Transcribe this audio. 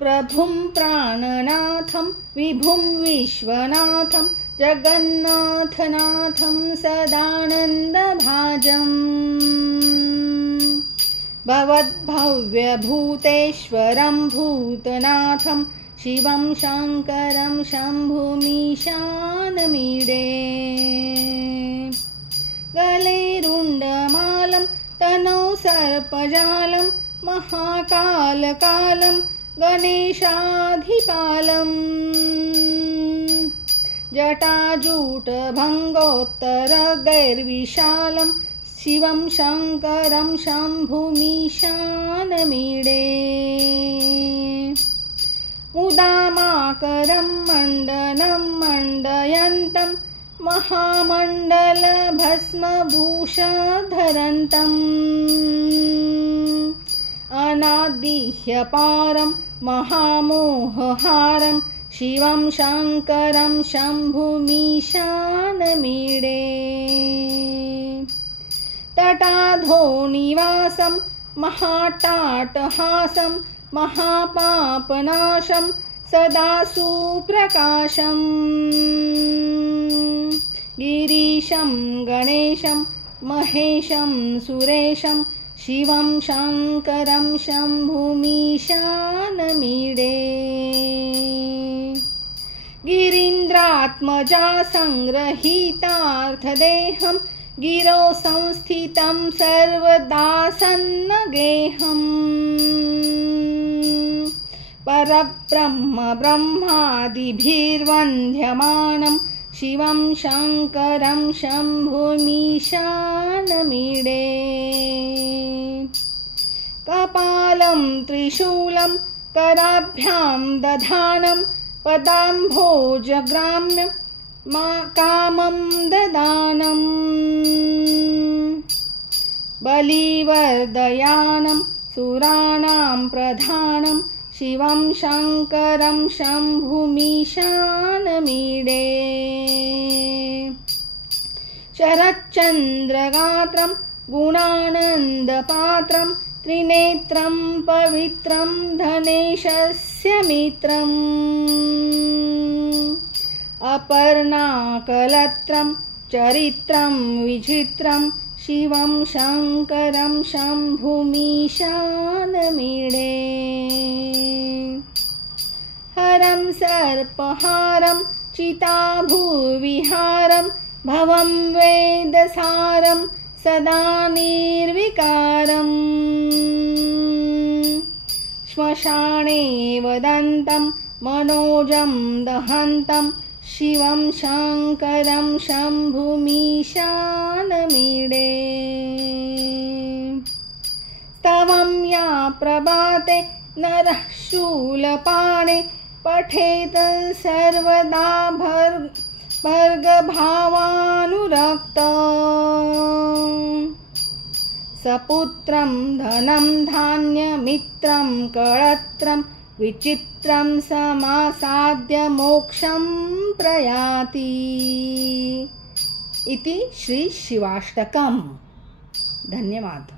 प्रभुं प्राणनाथं विभुं विश्वनाथं जगन्नाथनाथं सदानन्दभाजम् भवद्भव्यभूतेश्वरं भूतनाथं शिवं शङ्करं शम्भुमीशानमीडे गले रुण्डमालं तनौ सर्पजालं महाकालकालं गणेशाधिपालम् जटाजूटभङ्गोत्तरगैर्विशालं शिवं शङ्करं शम्भुमीशानमीडे मुदामाकरं मण्डनं मण्डयन्तं महामण्डलभस्मभूषधरन्तम् अनादिह्यपारं महामोहहारं शिवं शङ्करं शम्भुमीशानमीडे तटाधोनिवासं महाट्टाटहासं महापापनाशं सदा सुप्रकाशम् गिरीशं गणेशं महेशं सुरेशं शिवं शङ्करं शम्भुमीशानमीडे गिरीन्द्रात्मजा संग्रहीतार्थदेहं गिरौ संस्थितं सर्वदा सन्नगेहम् परब्रह्म ब्रह्मादिभिर्वन्द्यमानं शिवं शङ्करं शम्भुमीशानमीडे कपालं त्रिशूलं कराभ्यां दधानं पदाम्भोजग्राम्य कामं ददानं बलिवर्दयानं सुराणां प्रधानं शिवं शङ्करं शम्भुमीशानमीडे शरच्चन्द्रगात्रं गुणानन्दपात्रं त्रिनेत्रं पवित्रं धनेशस्य मित्रम् अपर्णाकलत्रं चरित्रं विचित्रं शिवं शङ्करं शम्भुमीशानमीडे हरं सर्पहारं चिताभुविहारं भवं वेदसारं सदा निर्विकारम् श्मशाने वदन्तं मनोजं दहन्तं शिवं शङ्करं शम्भुमीशानमीडे स्तवं या प्रभाते नरः शूलपाणे पठेत सर्वदा भर्गभावानुरक्त सपुत्रं धनं धान्यमित्रं कळत्रं विचित्रं समासाद्य मोक्षं प्रयाति इति श्री शिवाष्टकम्। धन्यवाद।